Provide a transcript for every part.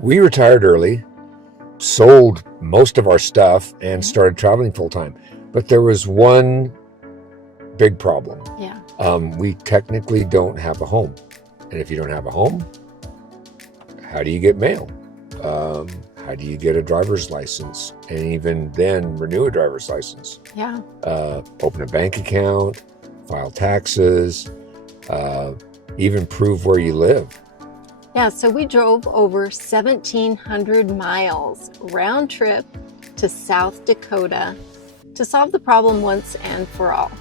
We retired early, sold most of our stuff, and started traveling full time. But there was one big problem. Yeah. We technically don't have a home. And if you don't have a home, how do you get mail? How do you get a driver's license? And even then, renew a driver's license. Yeah. Open a bank account, file taxes, even prove where you live. Yeah, so we drove over 1,700 miles round trip to South Dakota to solve the problem once and for all.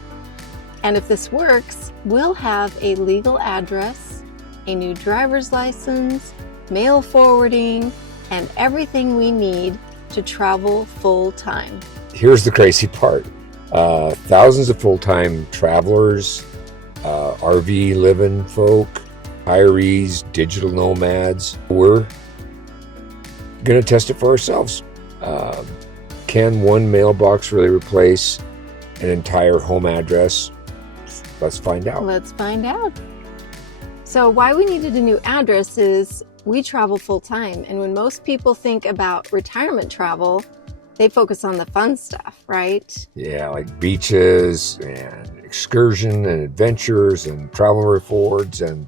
And if this works, we'll have a legal address, a new driver's license, mail forwarding, and everything we need to travel full time. Here's the crazy part. Thousands of full-time travelers, RV living folk, hirees, digital nomads. We're going to test it for ourselves. Can one mailbox really replace an entire home address? Let's find out. Let's find out. So why we needed a new address is we travel full time. And when most people think about retirement travel, they focus on the fun stuff, right? Yeah, like beaches and excursion and adventures and travel rewards and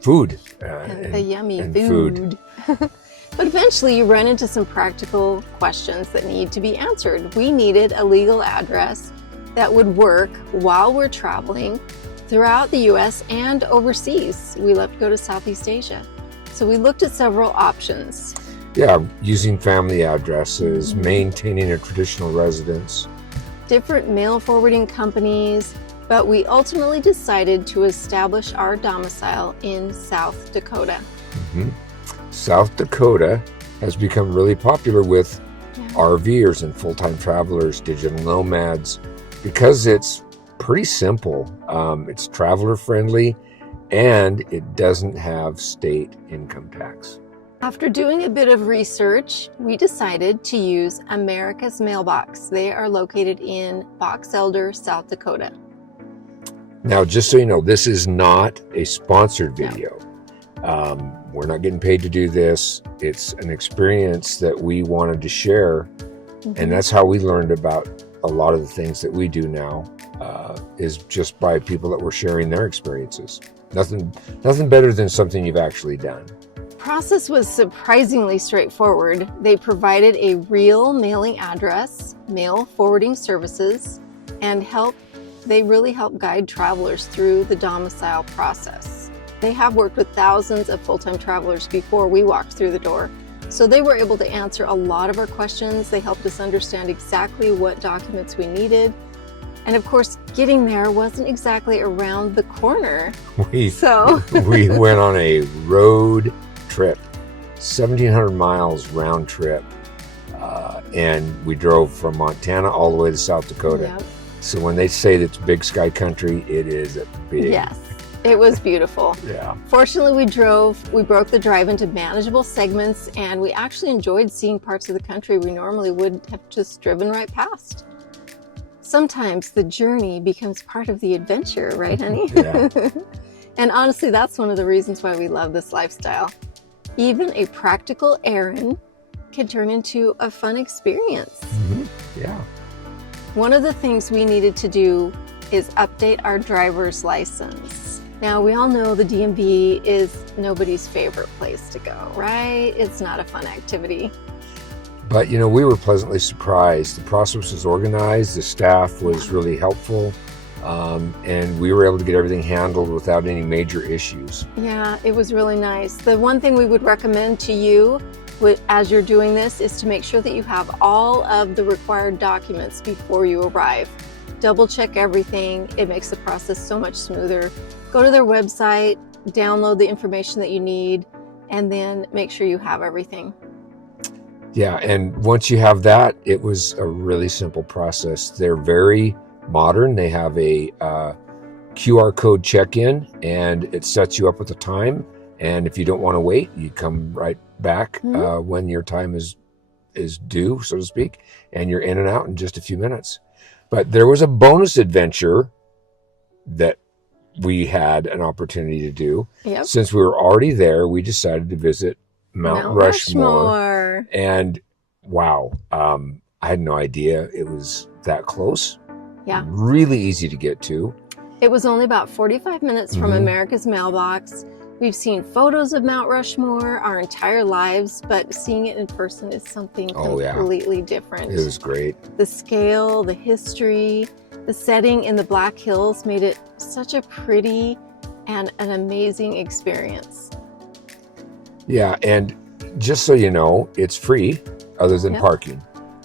food. And the yummy and food. But eventually you run into some practical questions that need to be answered. We needed a legal address that would work while we're traveling throughout the US and overseas. We love to go to Southeast Asia. So we looked at several options. Yeah, using family addresses, maintaining a traditional residence. Different mail forwarding companies, but we ultimately decided to establish our domicile in South Dakota. South Dakota has become really popular with RVers and full-time travelers, digital nomads, because it's pretty simple. It's traveler friendly and it doesn't have state income tax. After doing a bit of research, we decided to use America's Mailbox. They are located in Box Elder, South Dakota. Now, just so you know, this is not a sponsored video. We're not getting paid to do this. It's an experience that we wanted to share. And that's how we learned about a lot of the things that we do now, is just by people that were sharing their experiences. Nothing better than something you've actually done. Process was surprisingly straightforward. They provided a real mailing address, mail forwarding services, and they really help guide travelers through the domicile process. They have worked with thousands of full-time travelers before we walked through the door, so they were able to answer a lot of our questions. They helped us understand exactly what documents we needed. And of course, getting there wasn't exactly around the corner. We went on a road trip, 1,700 miles round trip, and we drove from Montana all the way to South Dakota. Yep. So when they say that's big sky country, it is big. Yes, it was beautiful. Yeah. Fortunately, we broke the drive into manageable segments, and we actually enjoyed seeing parts of the country we normally would have just driven right past. Sometimes the journey becomes part of the adventure, right, honey? Yeah. And honestly, that's one of the reasons why we love this lifestyle. Even a practical errand can turn into a fun experience. Yeah. One of the things we needed to do is update our driver's license. Now, we all know the DMV is nobody's favorite place to go, right? It's not a fun activity. But, you know, we were pleasantly surprised. The process was organized, the staff was really helpful, and we were able to get everything handled without any major issues. Yeah, it was really nice. The one thing we would recommend to you as you're doing this is to make sure that you have all of the required documents before you arrive. Double check everything. It makes the process so much smoother. Go to their website, download the information that you need, and then make sure you have everything. Yeah, and once you have that, it was a really simple process. They're very modern. They have a QR code check-in, and it sets you up with a time. And if you don't want to wait, you come right back when your time is due, so to speak, and you're in and out in just a few minutes. But there was a bonus adventure that we had an opportunity to do. Yep. Since we were already there, we decided to visit Mount Mount Rushmore. And wow, I had no idea it was that close. Yeah. Really easy to get to. It was only about 45 minutes from America's Mailbox. We've seen photos of Mount Rushmore our entire lives, but seeing it in person is something completely different. It was great. The scale, the history, the setting in the Black Hills made it such a pretty and an amazing experience. Yeah, and just so you know, it's free other than parking.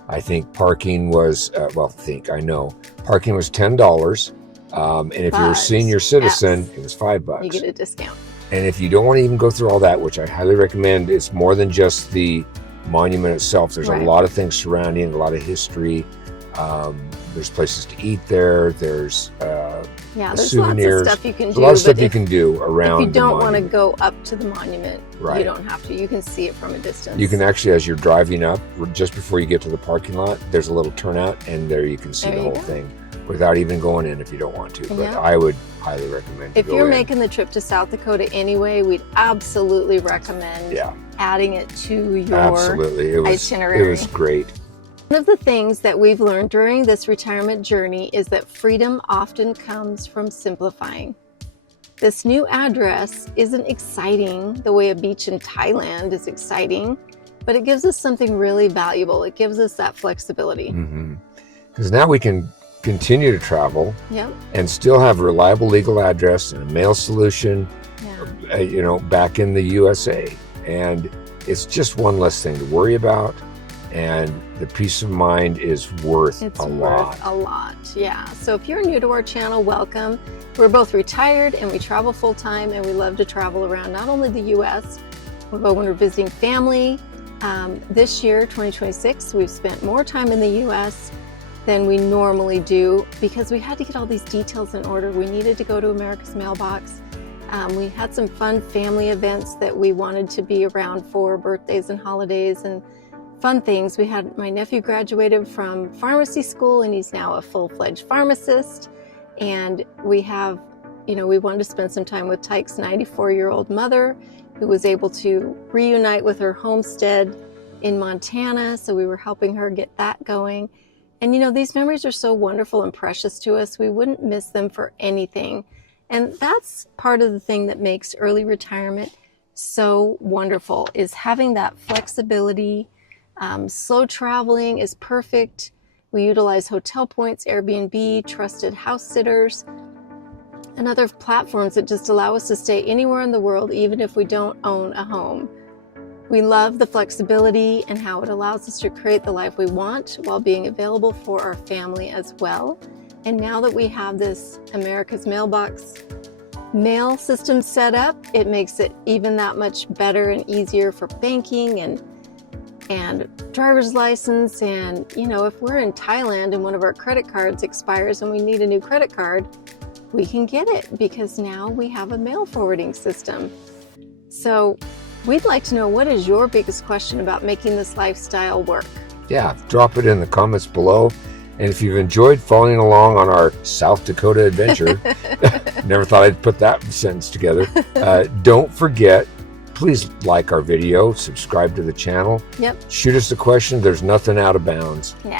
I think parking was, I know, parking was $10. And if you're a senior citizen, it was $5. You get a discount. And if you don't want to even go through all that, which I highly recommend, it's more than just the monument itself. There's a lot of things surrounding, a lot of history. There's places to eat there. There's there's souvenirs. Lots of stuff you can do. A lot of stuff you can do around. If you don't want to go up to the monument, you don't have to. You can see it from a distance. You can actually, as you're driving up, just before you get to the parking lot, there's a little turnout, and there you can see the whole thing without even going in if you don't want to. But I would highly recommend. If you're making the trip to South Dakota anyway, we'd absolutely recommend adding it to your itinerary. It was great. One of the things that we've learned during this retirement journey is that freedom often comes from simplifying. This new address isn't exciting the way a beach in Thailand is exciting, but it gives us something really valuable. It gives us that flexibility. Because now we can continue to travel and still have a reliable legal address and a mail solution, back in the USA. And it's just one less thing to worry about. And the peace of mind is worth a lot. A lot, yeah. So if you're new to our channel, welcome. We're both retired and we travel full time, and we love to travel around not only the US, but when we're visiting family. This year, 2026, we've spent more time in the US than we normally do because we had to get all these details in order. We needed to go to America's Mailbox. We had some fun family events that we wanted to be around for, birthdays and holidays and fun things. We had my nephew graduated from pharmacy school and he's now a full-fledged pharmacist. And we have, we wanted to spend some time with Tyke's 94-year-old mother who was able to reunite with her homestead in Montana. So we were helping her get that going. And these memories are so wonderful and precious to us. We wouldn't miss them for anything. And that's part of the thing that makes early retirement so wonderful, is having that flexibility. Slow traveling is perfect. We utilize hotel points, Airbnb, trusted house sitters, and other platforms that just allow us to stay anywhere in the world, even if we don't own a home. We love the flexibility and how it allows us to create the life we want while being available for our family as well. And now that we have this America's Mailbox mail system set up, it makes it even that much better and easier for banking and driver's license. And if we're in Thailand and one of our credit cards expires and we need a new credit card, we can get it because now we have a mail forwarding system. So we'd like to know, what is your biggest question about making this lifestyle work? Yeah, drop it in the comments below. And if you've enjoyed following along on our South Dakota adventure, never thought I'd put that sentence together. Don't forget, please like our video, subscribe to the channel. Yep. Shoot us a question. There's nothing out of bounds. Yeah.